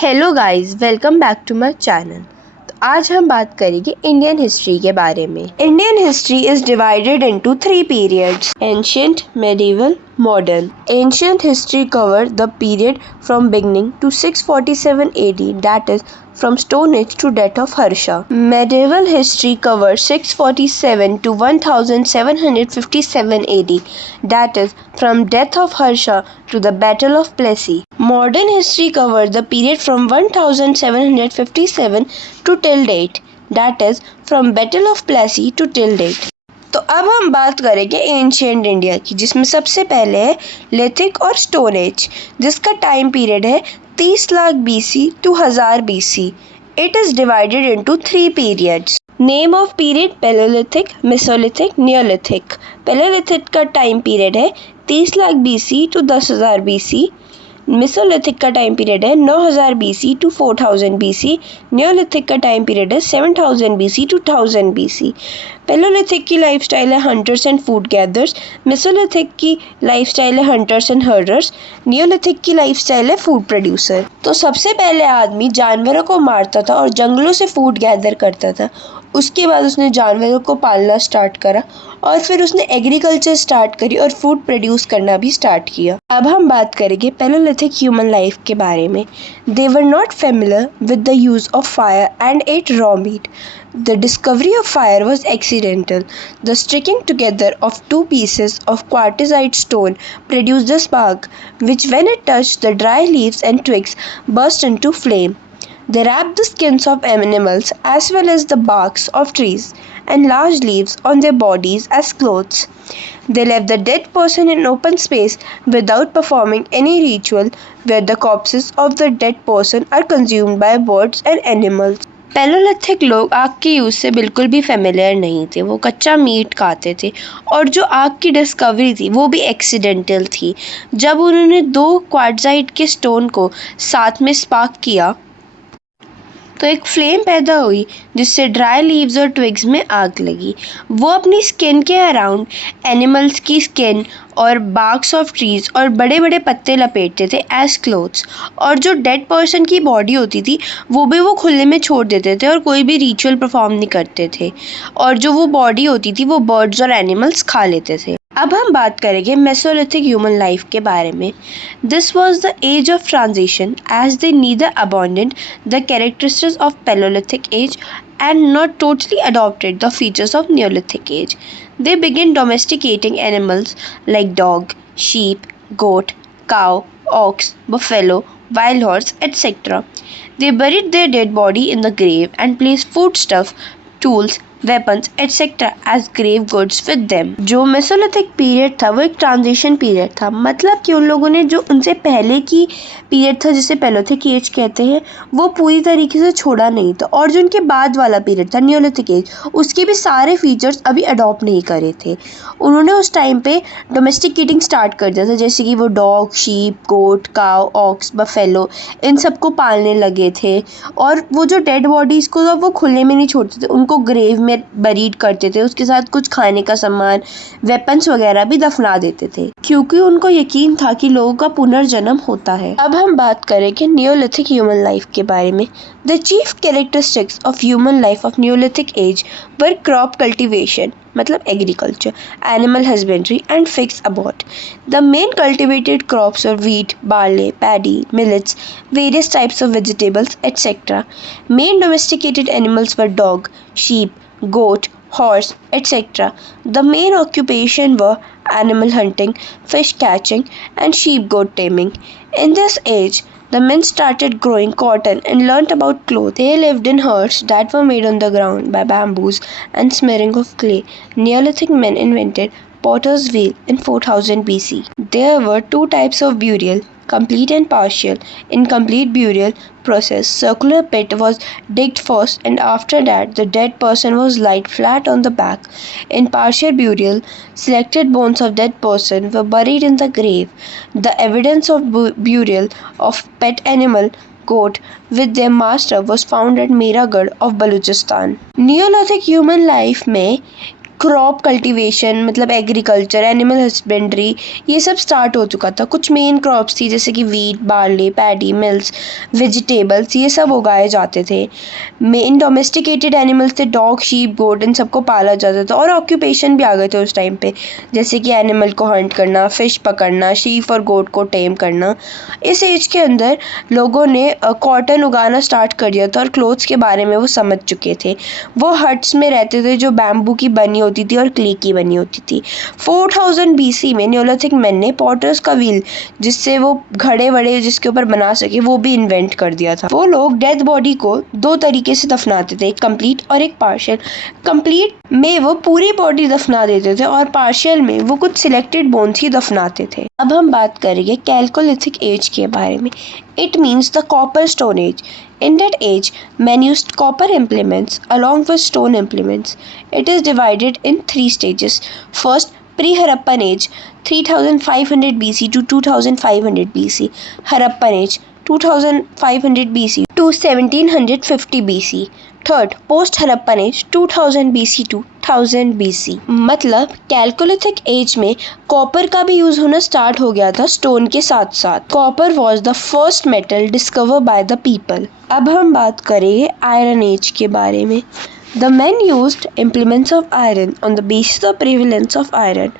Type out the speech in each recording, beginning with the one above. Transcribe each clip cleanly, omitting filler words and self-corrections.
Hello guys, welcome back to my channel. तो आज हम बात करेंगे इंडियन हिस्ट्री के बारे में। Indian history is divided into 3 periods: ancient, medieval, modern. Ancient history covered the period from beginning to 647 AD, that is from Stone Age to death of Harsha. Medieval history covers 647 to 1757 AD, that is from death of Harsha to the Battle of Plassey. Modern history covers the period from 1757 to till date, that is from Battle of Plassey to till date. तो अब हम बात करेंगे ancient India की, जिसमें सबसे पहले है लिथिक और स्टोन एज, जिसका टाइम पीरियड है 30 lakh BC to 1000 BC. It is divided into 3 periods. Name of period: palaeolithic, Mesolithic, Neolithic. Palaeolithic का टाइम पीरियड है 30 lakh BC to 10,000 BC. Mesolithic का टाइम पीरियड है 9000 BC to 4000 BC. नियोलिथिक का time period है 7000 BC to 1000 BC. Palaeolithic की lifestyle है hunters and food gathers. Mesolithic की lifestyle है हंटर्स एंड हर्डर्स. नियोलिथिक की लाइफस्टाइल है फूड प्रोड्यूसर. तो सबसे पहले आदमी जानवरों को मारता था और जंगलों से फूड गैदर करता था. उसके बाद उसने जानवरों को पालना स्टार्ट करा और फिर उसने एग्रीकल्चर स्टार्ट करी और फूड प्रोड्यूस करना भी स्टार्ट किया. अब हम बात करेंगे पैलेलिथिक ह्यूमन लाइफ के बारे में. They were not familiar with the use of fire and ate raw meat. The discovery of fire was accidental. The sticking together of two pieces of quartzite stone produced a spark, which when it touched the dry leaves and twigs burst into flame. They wrapped the skins of animals as well as the barks of trees and large leaves on their bodies as clothes. They left the dead person in open space without performing any ritual, where the corpses of the dead person are consumed by birds and animals. Palaeolithic लोग आग के use से बिल्कुल भी familiar नहीं थे. वो कच्चा मीट खाते थे और जो आग की डिस्कवरी थी वो भी एक्सीडेंटल थी. जब उन्होंने 2 क्वार्ट्जाइट के स्टोन को साथ में स्पार्क किया तो एक फ्लेम पैदा हुई, जिससे ड्राई लीव्स और ट्विग्स में आग लगी. वो अपनी स्किन के अराउंड एनिमल्स की स्किन और बार्क्स ऑफ ट्रीज और बड़े बड़े पत्ते लपेटते थे एज क्लोथ्स. और जो डेड पर्सन की बॉडी होती थी वो खुले में छोड़ देते थे और कोई भी रिचुअल परफॉर्म नहीं करते थे. और जो वो बॉडी होती थी वो बर्ड्स और एनिमल्स खा लेते थे. अब हम बात करेंगे मेसोलिथिक ह्यूमन लाइफ के बारे में. This was the age of transition age they neither abandoned the characteristics of paleolithic age and not totally adopted the features of Neolithic age. They began domesticating animals like dog, sheep, goat, cow, ox, buffalo, wild horse, etc. They buried their dead body in the grave and placed foodstuff, tools, weapons, etc. as grave goods with them. जो Mesolithic period था वो एक transition period था. मतलब कि उन लोगों ने जो उनसे पहले की पीरियड था जिसे पैलेलिथिक एज कहते हैं वो पूरी तरीके से छोड़ा नहीं था. और जो उनके बाद वाला पीरियड था नियोलिथिक एज, उसके भी सारे फीचर्स अभी अडॉप्ट नहीं करे थे. उन्होंने उस टाइम पे डोमेस्टिकेटिंग स्टार्ट कर दिया था, जैसे कि वो डॉग, शीप, गोट, काव, ऑक्स, बफेलो इन सबको पालने लगे थे. और वो जो डेड बॉडीज़ को वो खुले में नहीं छोड़ते थे, उनको ग्रेव में बरीड करते थे. उसके साथ कुछ खाने का सामान, वेपन्स वगैरह भी दफना देते थे, क्योंकि उनको यकीन था कि लोगों का पुनर्जन्म होता है. अब हम बात करेंगे नियोलिथिक ह्यूमन लाइफ के बारे में. The chief characteristics of human life of neolithic age were crop cultivation, मतलब agriculture, animal husbandry and fix abode. The main cultivated crops are wheat, barley, paddy, millets, various types of vegetables, etc. Main domesticated animals were dog, sheep, goat, horse, etc. The main occupation were animal hunting, fish catching, and sheep goat taming. In this age, the men started growing cotton and learnt about cloth. They lived in huts that were made on the ground by bamboos and smearing of clay. Neolithic men invented potter's wheel in 4000 BC. There were 2 types of burial: complete and partial. In complete burial process, circular pit was digged first and after that the dead person was laid flat on the back. In partial burial, selected bones of dead person were buried in the grave. The evidence of burial of pet animal goat with their master was found at Meragarh of Balochistan. Neolithic human life में crop cultivation मतलब agriculture, animal husbandry, ये सब start हो चुका था। कुछ main crops थी जैसे कि wheat, barley, paddy, mills, vegetables, ये सब उगाए जाते थे। मेन डोमेस्टिकेटेड एनिमल्स थे डॉग, शीप, गोट, इन सबको पाला जाता था। और ऑक्यूपेशन भी आ गए थे उस टाइम पे, जैसे कि एनिमल को हंट करना, फिश पकड़ना, शीप और गोट को टेम करना। इस एज के अंदर लोगों ने कॉटन उगाना स्टार्ट कर दिया था और क्लोथ्स के बारे में वो समझ चुके थे। वो हट्स में रहते थे जो बैम्बू की बनी होती थी और क्ले की बनी होती थी। 4000 BC में नियोलिथिक मैन ने पॉटर्स का व्हील, जिससे वो घड़े वड़े जिसके ऊपर बना सके, वो भी इन्वेंट कर दिया था। वो लोग डेड बॉडी को दो तरीके से दफनाते थे, एक कंप्लीट और एक पार्शियल। कंप्लीट में वो पूरी बॉडी दफना देते थे और पार्शियल में वो कुछ सिलेक्टेड बोन्स ही दफनाते थे। अब हम बात करेंगे कैल्कोलिथिक एज के बारे में। It means the copper stone age. In that age, men used copper implements along with stone implements. It is divided in three stages. First, pre-Harappan age, 3500 BC to 2500 BC. Harappan age, 2500 BC to 1750 BC. Third, post Harappan age, 2000 BC to 1000 BC. मतलब chalcolithic age में copper का भी use होना start हो गया था stone के साथ साथ। Copper was the first metal discover by the people. अब हम बात करेंगे आयरन एज के बारे में। The men used implements of iron on the basis of prevalence of iron.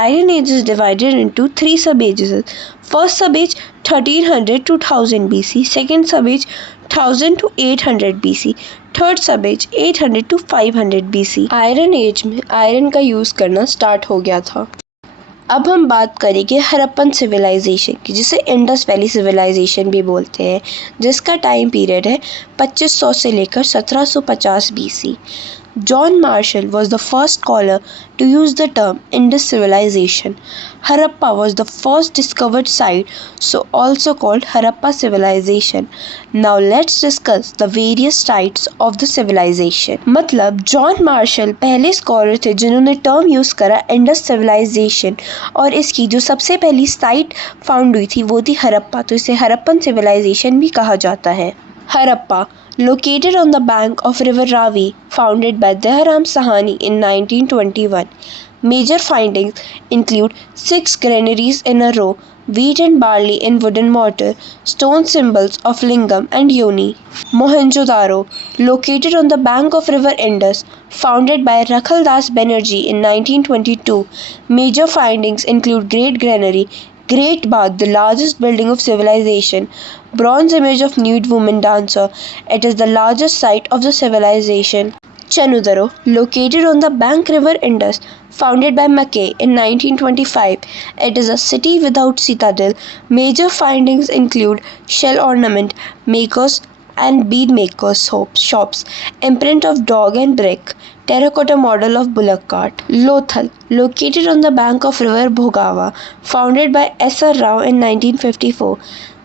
Iron age is divided into three sub-ages. First sub-age 1300 to 1000 BC. Second sub-age 1000 to 800 BC. Third sub-age 800 to 500 BC. Iron age में iron का use करना start हो गया था। अब हम बात करेंगे हड़प्पन सिविलाइजेशन की, जिसे इंडस वैली सिविलाइजेशन भी बोलते हैं, जिसका टाइम पीरियड है 2500 से लेकर 1750 BC. John Marshall was the first scholar to use the term Indus civilization. Harappa was the first discovered site, so also called Harappa civilization. Now let's discuss the various sites of the civilization. मतलब John Marshall पहले scholar थे जिन्होंने term use करा Indus civilisation, और इसकी जो सबसे पहली साइट फाउंड हुई थी वो थी हड़प्पा, तो इसे हड़प्पन सिविलाइजेशन भी कहा जाता है। Harappa, located on the bank of river Ravi, founded by Dehram Sahani in 1921. Major findings include 6 granaries in a row, wheat and barley in wooden mortar, stone symbols of lingam and yoni. Mohenjo-daro, located on the bank of river Indus, founded by Rakhaldas Banerjee in 1922. Major findings include great granary, Great Bath, the largest building of civilization. Bronze image of nude woman dancer. It is the largest site of the civilization. Chanudaro, located on the bank river Indus, founded by Mackay in 1925. It is a city without citadel. Major findings include shell ornament makers and bead makers shops, imprint of dog and brick, terracotta model of bullock cart. Lothal, located on the bank of river Bhogava, founded by S.R. Rao in 1954.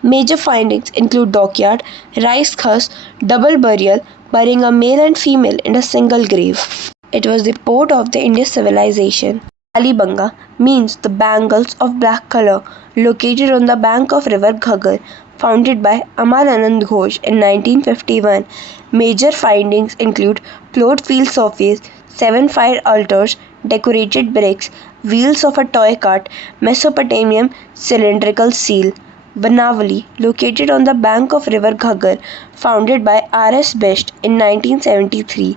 Major findings include dockyard, rice husk, double burial, burying a male and female in a single grave. It was the port of the Indus civilization. Kalibanga means the bangles of black color, located on the bank of river Ghaggar, founded by Amal Anand Ghosh in 1951. Major findings include plowed field surface, 7 fire altars, decorated bricks, wheels of a toy cart, Mesopotamian cylindrical seal. Banavali, located on the bank of river Ghaggar, founded by R.S. Best in 1973.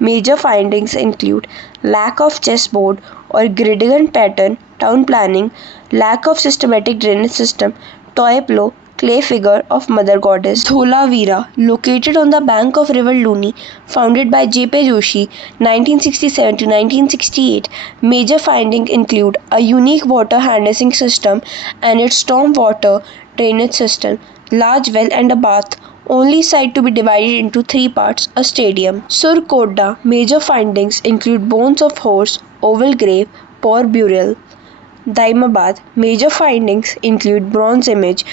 Major findings include lack of chessboard or gridiron pattern, town planning, lack of systematic drainage system, toy plow, clay figure of mother goddess. Dholavira, located on the bank of river Luni, founded by J.P. Joshi 1967 to 1968. Major findings include a unique water harnessing system and its storm water drainage system, large well and a bath. Only site to be divided into 3 parts, a stadium. Surkodda, major findings include bones of horse, oval grave, poor burial. Daimabad, major findings include bronze image,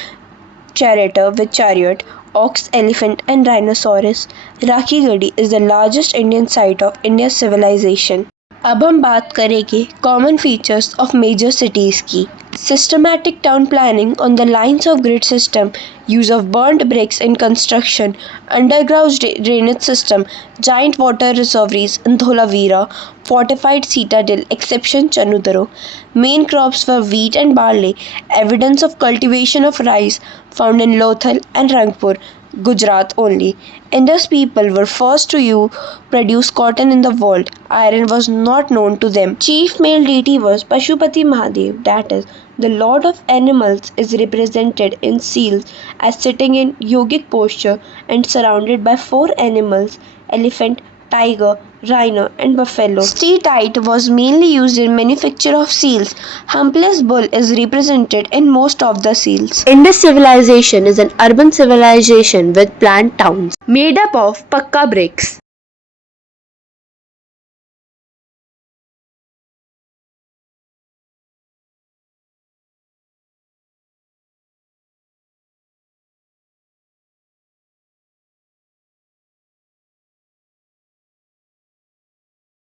charioteer with chariot, ox, elephant and rhinoceros. Rakhigadi is the largest Indian site of India's civilization. अब हम बात करेंगे common features of major cities की। Systematic town planning on the lines of grid system, use of burnt bricks in construction, underground drainage system, giant water reservoirs in Dholavira, fortified citadel, exception Chanudaro. Main crops were wheat and barley, evidence of cultivation of rice found in Lothal and Rangpur, Gujarat only. Indus people were first to produce cotton in the world. Iron was not known to them. Chief male deity was Pashupati Mahadev, that is, the lord of animals is represented in seals as sitting in yogic posture and surrounded by four animals: elephant, tiger, rhino, and buffalo. Steatite was mainly used in manufacture of seals. Humpless bull is represented in most of the seals. Indus civilization is an urban civilization with planned towns made up of Pakka bricks.